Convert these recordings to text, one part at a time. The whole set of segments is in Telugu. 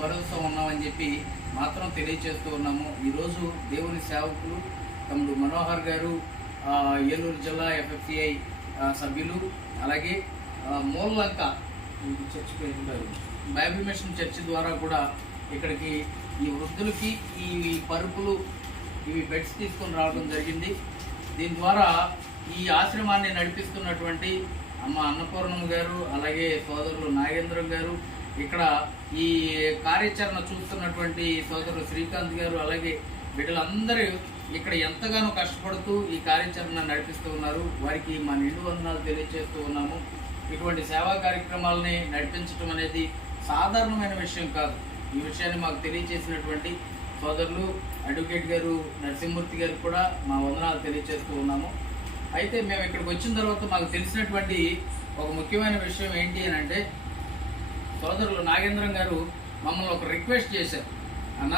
భరోసా ఉన్నామని చెప్పి మాత్రం తెలియజేస్తూ ఉన్నాము. ఈరోజు దేవుని సేవకులు తమ్ముడు మనోహర్ గారు ఏలూరు జిల్లా ఎఫ్ఎఫ్సిఐ సభ్యులు అలాగే మూలంక church church bible mission church ద్వారా కూడా ఇక్కడికి ఈ వృద్ధులకి ఈ పరుపులు ఇవి బెడ్స్ తీసుకొని రావడం జరిగింది. దీని ద్వారా ఈ ఆశ్రమాన్ని నడిపిస్తున్నటువంటి అమ్మ అన్నపూర్ణమ్మ గారు అలాగే సోదరులు నాగేంద్రం గారు ఇక్కడ ఈ కార్యాచరణ చూస్తున్నటువంటి సోదరుడు శ్రీకాంత్ గారు అలాగే బిడ్డలందరూ ఇక్కడ ఎంతగానో కష్టపడుతూ ఈ కార్యాచరణ నడిపిస్తూ ఉన్నారు. వారికి మా నిండు వందనాలు తెలియజేస్తూ ఉన్నాము. ఇటువంటి సేవా కార్యక్రమాలని నడిపించడం అనేది సాధారణమైన విషయం కాదు. ఈ విషయాన్ని మాకు తెలియజేసినటువంటి సోదరులు అడ్వకేట్ గారు నరసింహమూర్తి గారు కూడా మా వందనాలు తెలియజేస్తూ ఉన్నాము. అయితే మేము ఇక్కడికి వచ్చిన తర్వాత మాకు తెలిసినటువంటి ఒక ముఖ్యమైన విషయం ఏంటి అని అంటే సోదరులు నాగేంద్రం గారు మమ్మల్ని ఒక రిక్వెస్ట్ చేశారు. అన్న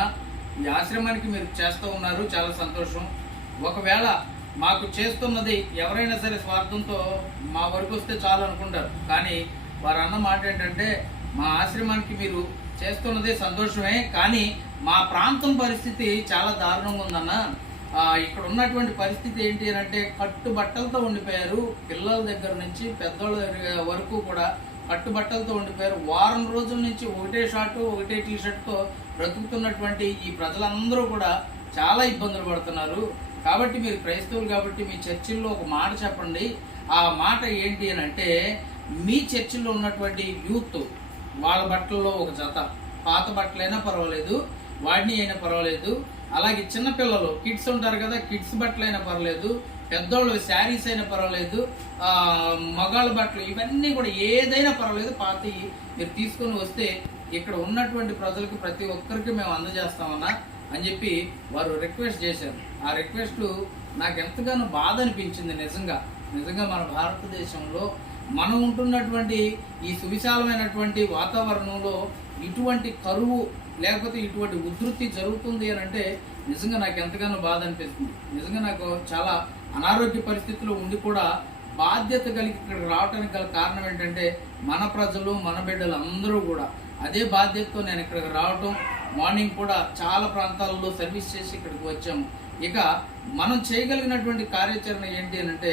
ఈ ఆశ్రమానికి మీరు చేస్తూ ఉన్నారు చాలా సంతోషం. ఒకవేళ మాకు చేస్తున్నది ఎవరైనా సరే స్వార్థంతో మా వరకు వస్తే చాలు అనుకుంటారు. కానీ వారు అన్న మాట ఏంటంటే మా ఆశ్రమానికి మీరు చేస్తున్నదే సంతోషమే కానీ మా ప్రాంతం పరిస్థితి చాలా దారుణంగా ఉందన్న. ఇక్కడ ఉన్నటువంటి పరిస్థితి ఏంటి అని అంటే కట్టు బట్టలతో ఉండిపోయారు. పిల్లల దగ్గర నుంచి పెద్దోళ్ళ వరకు కూడా కట్టుబట్టలతో ఉండిపోయారు. వారం రోజుల నుంచి ఒకటే షార్ట్ ఒకటే టీ షర్ట్తో బ్రతుకుతున్నటువంటి ఈ ప్రజలందరూ కూడా చాలా ఇబ్బందులు పడుతున్నారు. కాబట్టి మీరు క్రైస్తవులు కాబట్టి మీ చర్చిల్లో ఒక మాట చెప్పండి. ఆ మాట ఏంటి అని అంటే మీ చర్చిల్లో ఉన్నటువంటి యూత్ వాళ్ళ బట్టల్లో ఒక జత. పాత బట్టలైనా పర్వాలేదు వాడిని అయినా పర్వాలేదు. అలాగే చిన్నపిల్లలు కిడ్స్ ఉంటారు కదా కిడ్స్ బట్టలైనా పర్వాలేదు. పెద్దోళ్ళకి శారీస్ అయినా పర్వాలేదు మగాళ్ళ బట్టలు ఇవన్నీ కూడా ఏదైనా పర్వాలేదు పాత మీరు తీసుకొని వస్తే ఇక్కడ ఉన్నటువంటి ప్రజలకు ప్రతి ఒక్కరికి మేము అందజేస్తామన్నా అని చెప్పి వారు రిక్వెస్ట్ చేశారు. ఆ రిక్వెస్ట్ నాకు ఎంతగానో బాధ అనిపించింది నిజంగా. నిజంగా మన భారతదేశంలో మనం ఉంటున్నటువంటి ఈ సువిశాలమైనటువంటి వాతావరణంలో ఇటువంటి కరువు లేకపోతే ఇటువంటి ఉధృతి జరుగుతుంది అని అంటే నిజంగా నాకు ఎంతగానో బాధ అనిపిస్తుంది. నిజంగా నాకు చాలా అనారోగ్య పరిస్థితిలో ఉండి కూడా బాధ్యత కలిగి ఇక్కడికి రావడానికి గల కారణం ఏంటంటే మన ప్రజలు మన బిడ్డలు అందరూ కూడా అదే బాధ్యతతో నేను ఇక్కడికి రావటం మార్నింగ్ కూడా చాలా ప్రాంతాలలో సర్వీస్ చేసి ఇక్కడికి వచ్చాము. ఇక మనం చేయగలిగినటువంటి కార్యాచరణ ఏంటి అని అంటే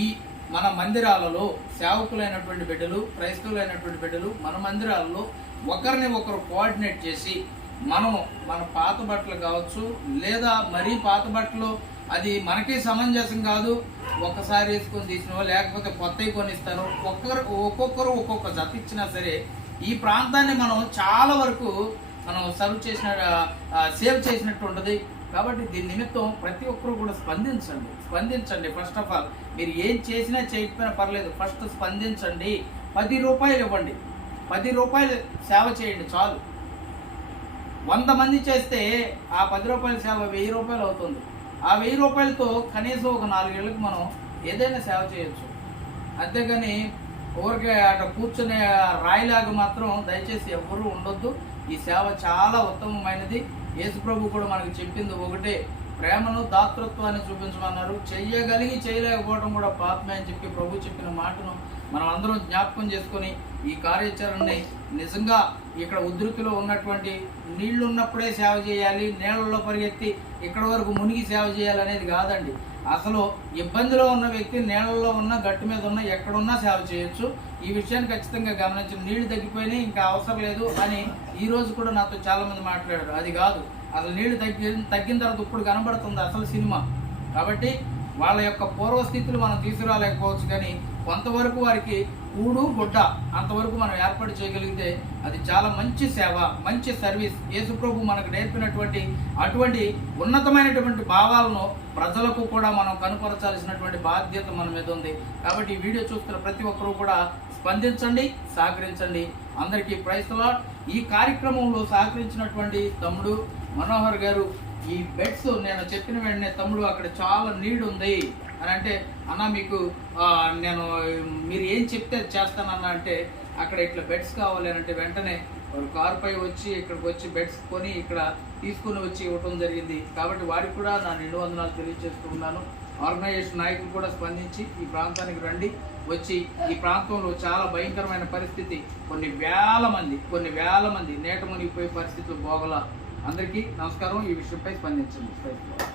ఈ మన మందిరాలలో సేవకులైనటువంటి బిడ్డలు క్రైస్తవులైనటువంటి బిడ్డలు మన మందిరాలలో ఒకరిని ఒకరు కోఆర్డినేట్ చేసి మనం మన పాత బట్టలు కావచ్చు లేదా మరీ పాత బట్టలు అది మనకి సమంజసం కాదు. ఒక్కసారి వేసుకొని తీసినో లేకపోతే కొత్తవి కొనిస్తారు ఒక్కరు ఒక్కొక్కరు ఒక్కొక్క జత ఇచ్చినా సరే ఈ ప్రాంతాన్ని మనం చాలా వరకు మనం సర్వ్ చేసిన సేవ్ చేసినట్టు ఉంటుంది. కాబట్టి దీని నిమిత్తం ప్రతి ఒక్కరూ కూడా స్పందించండి. స్పందించండి. ఫస్ట్ ఆఫ్ ఆల్ మీరు ఏం చేసినా చేయకపోయినా పర్లేదు. ఫస్ట్ స్పందించండి. పది రూపాయలు ఇవ్వండి. పది రూపాయలు సేవ చేయండి చాలు. వంద మంది చేస్తే ఆ పది రూపాయల సేవ వెయ్యి రూపాయలు అవుతుంది. ఆ వెయ్యి రూపాయలతో కనీసం ఒక నాలుగేళ్ళకి మనం ఏదైనా సేవ చేయొచ్చు. అంతేగాని ఊరికే అక్కడ కూర్చునే రాయిలాగా మాత్రం దయచేసి ఎవ్వరూ ఉండొద్దు. ఈ సేవ చాలా ఉత్తమమైనది. యేసుప్రభు కూడా మనకు చెప్పింది ఒకటే ప్రేమను దాతృత్వాన్ని చూపించమన్నారు. చెయ్యగలిగి చేయలేకపోవడం కూడా పాపమే అని చెప్పి ప్రభు చెప్పిన మాటను మనం అందరం జ్ఞాపకం చేసుకొని ఈ కార్యాచరణని నిజంగా ఇక్కడ ఉధృతిలో ఉన్నటువంటి నీళ్ళున్నప్పుడే సేవ చేయాలి నీళ్ళలో పరిగెత్తి ఇక్కడ వరకు మునిగి సేవ చేయాలి అనేది కాదండి. అసలు ఇబ్బందిలో ఉన్న వ్యక్తి నీళ్ళలో ఉన్న గట్టు మీద ఉన్న ఎక్కడున్నా సేవ చేయొచ్చు. ఈ విషయాన్ని ఖచ్చితంగా గమనించి నీళ్ళు తగ్గిపోయినాయి ఇంకా అవసరం లేదు అని ఈ రోజు కూడా నాతో చాలామంది మాట్లాడారు. అది కాదు. అసలు నీళ్ళు తగ్గి తగ్గిన తర్వాత ఇప్పుడు కనబడుతుంది అసలు సినిమా. కాబట్టి వాళ్ళ యొక్క పూర్వస్థితులు మనం తీసుకురాలేకపోవచ్చు కానీ కొంతవరకు వారికి కూడు గుడ్డ అంతవరకు మనం ఏర్పాటు చేయగలిగితే అది చాలా మంచి సేవ మంచి సర్వీస్. యేసుప్రభు మనకు నేర్పినటువంటి అటువంటి ఉన్నతమైనటువంటి భావాలను ప్రజలకు కూడా మనం కనుపరచాల్సినటువంటి బాధ్యత మన మీద ఉంది. కాబట్టి ఈ వీడియో చూస్తున్న ప్రతి ఒక్కరూ కూడా స్పందించండి సహకరించండి. అందరికీ ప్రైస్తలా ఈ కార్యక్రమంలో సహకరించినటువంటి తమ్ముడు మనోహర్ గారు ఈ బెడ్స్ నేను చెప్పిన వెంటనే తమ్ముడు అక్కడ చాలా నీడ్ ఉంది అని అంటే అన్న మీకు నేను మీరు ఏం చెప్తే చేస్తానన్నా చేస్తానన్న అంటే అక్కడ ఇట్లా బెడ్స్ కావాలి అని అంటే వెంటనే వారు కారు పై వచ్చి ఇక్కడికి వచ్చి బెడ్స్ కొని ఇక్కడ తీసుకుని వచ్చి ఇవ్వటం జరిగింది. కాబట్టి వారికి కూడా నా నిండు వందనాలు తెలియజేస్తూ ఆర్గనైజేషన్ నాయకులు కూడా స్పందించి ఈ ప్రాంతానికి రండి. వచ్చి ఈ ప్రాంతంలో చాలా భయంకరమైన పరిస్థితి. కొన్ని వేల మంది కొన్ని వేల మంది నేట మునిగిపోయే పరిస్థితులు బోగలా అందరికీ నమస్కారం. ఈ విషయంపై స్పందించండి.